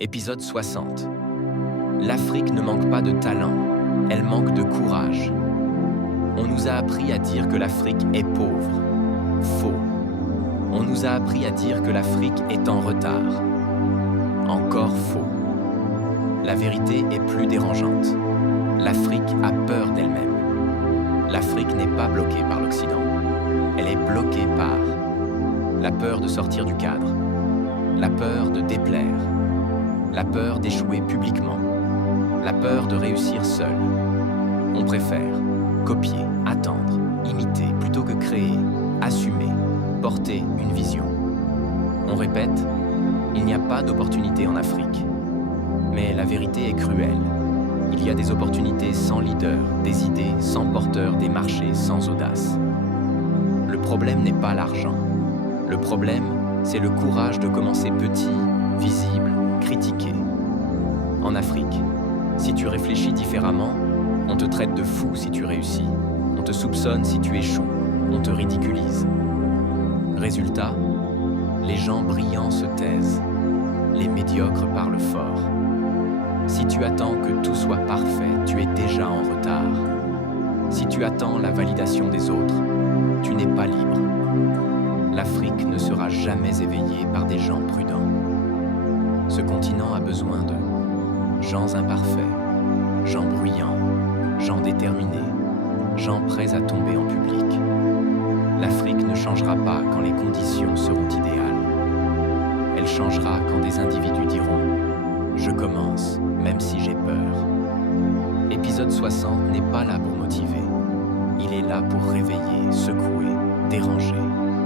Épisode 60. L'Afrique ne manque pas de talent, elle manque de courage. On nous a appris à dire que l'Afrique est pauvre. Faux. On nous a appris à dire que l'Afrique est en retard. Encore faux. La vérité est plus dérangeante. L'Afrique a peur d'elle-même. L'Afrique n'est pas bloquée par l'Occident. Elle est bloquée par la peur de sortir du cadre, la peur de déplaire, la peur d'échouer publiquement, la peur de réussir seul. On préfère copier, attendre, imiter plutôt que créer, assumer, porter une vision. On répète, il n'y a pas d'opportunité en Afrique. Mais la vérité est cruelle. Il y a des opportunités sans leader, des idées sans porteur, des marchés sans audace. Le problème n'est pas l'argent. Le problème, c'est le courage de commencer petit, visible, critiqué. En Afrique, si tu réfléchis différemment, on te traite de fou si tu réussis. On te soupçonne si tu échoues. On te ridiculise. Résultat, les gens brillants se taisent. Les médiocres parlent fort. Si tu attends que tout soit parfait, tu es déjà en retard. Si tu attends la validation des autres, tu n'es pas libre. L'Afrique ne sera jamais éveillée par des gens prudents. Ce continent a besoin de gens imparfaits, gens bruyants, gens déterminés, gens prêts à tomber en public. L'Afrique ne changera pas quand les conditions seront idéales. Elle changera quand des individus diront « Je commence, même si j'ai peur ». Épisode 60 n'est pas là pour motiver. Il est là pour réveiller, secouer, déranger.